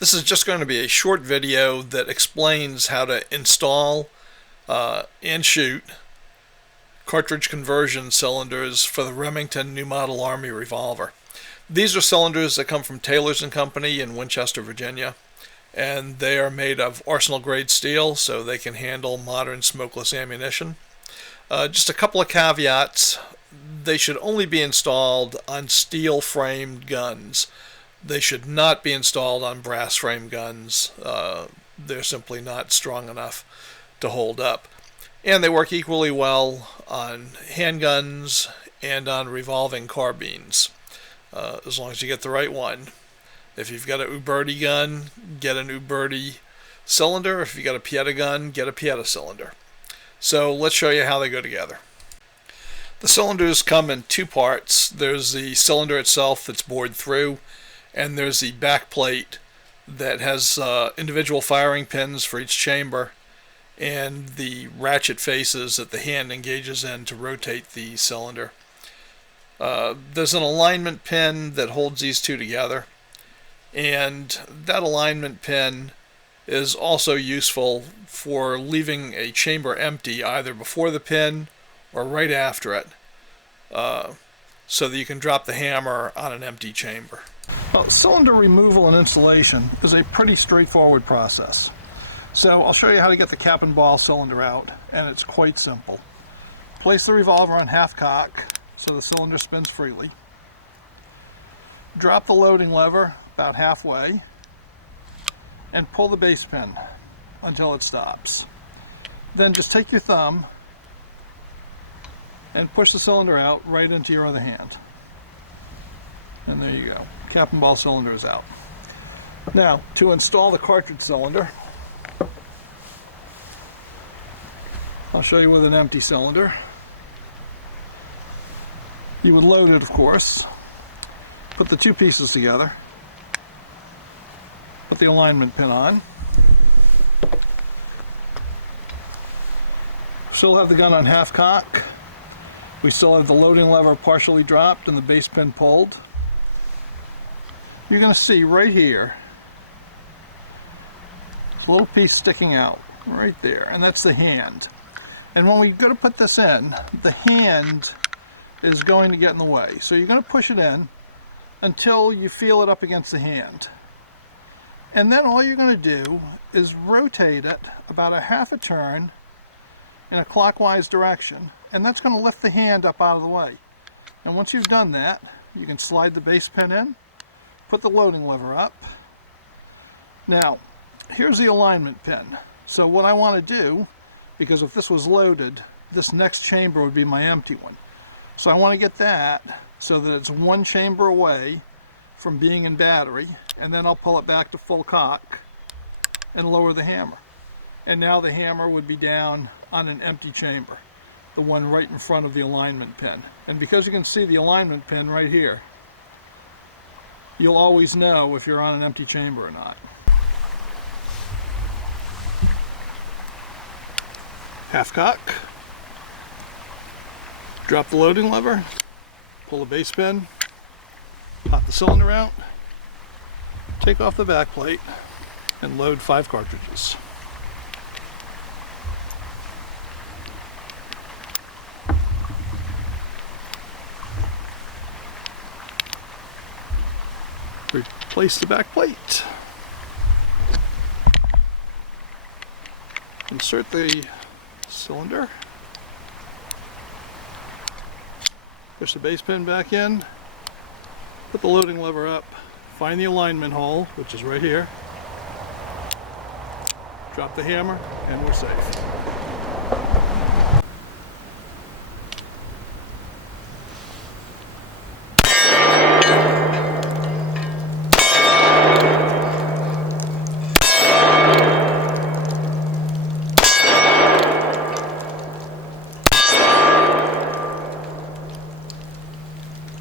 This is just going to be a short video that explains how to install and shoot cartridge conversion cylinders for the Remington New Model Army revolver. These are cylinders that come from Taylor's & Company in Winchester, Virginia, and they are made of arsenal grade steel so they can handle modern smokeless ammunition. Just a couple of caveats: they should only be installed on steel framed guns. They should not be installed on brass frame guns. They're simply not strong enough to hold up. And they work equally well on handguns and on revolving carbines, as long as you get the right one. If you've got a Uberti gun, get an Uberti cylinder. If you've got a Pieta gun, get a Pieta cylinder. So let's show you how they go together. The cylinders come in two parts. There's the cylinder itself that's bored through, and there's the back plate that has individual firing pins for each chamber and the ratchet faces that the hand engages in to rotate the cylinder. There's an alignment pin that holds these two together, and that alignment pin is also useful for leaving a chamber empty either before the pin or right after it, so that you can drop the hammer on an empty chamber. Well, cylinder removal and installation is a pretty straightforward process. So I'll show you how to get the cap and ball cylinder out, and it's quite simple. Place the revolver on half cock so the cylinder spins freely. Drop the loading lever about halfway and pull the base pin until it stops. Then just take your thumb and push the cylinder out right into your other hand. And there you go. Cap and ball cylinder is out. Now, to install the cartridge cylinder, I'll show you with an empty cylinder. You would load it, of course. Put the two pieces together. Put the alignment pin on. Still have the gun on half cock. We still have the loading lever partially dropped and the base pin pulled. You're going to see right here a little piece sticking out right there, and that's the hand. And when we go to put this in, the hand is going to get in the way. So you're going to push it in until you feel it up against the hand. And then all you're going to do is rotate it about a half a turn in a clockwise direction, and that's going to lift the hand up out of the way. And once you've done that, you can slide the base pin in, put the loading lever up. Now, here's the alignment pin. So what I want to do, because if this was loaded, this next chamber would be my empty one. So I want to get that so that it's one chamber away from being in battery, and then I'll pull it back to full cock and lower the hammer. And now the hammer would be down on an empty chamber, the one right in front of the alignment pin. And because you can see the alignment pin right here, you'll always know if you're on an empty chamber or not. Half cock, drop the loading lever, pull the base pin, pop the cylinder out, take off the back plate, and load 5 cartridges. Replace the back plate. Insert the cylinder. Push the base pin back in. Put the loading lever up. Find the alignment hole, which is right here. Drop the hammer, and we're safe.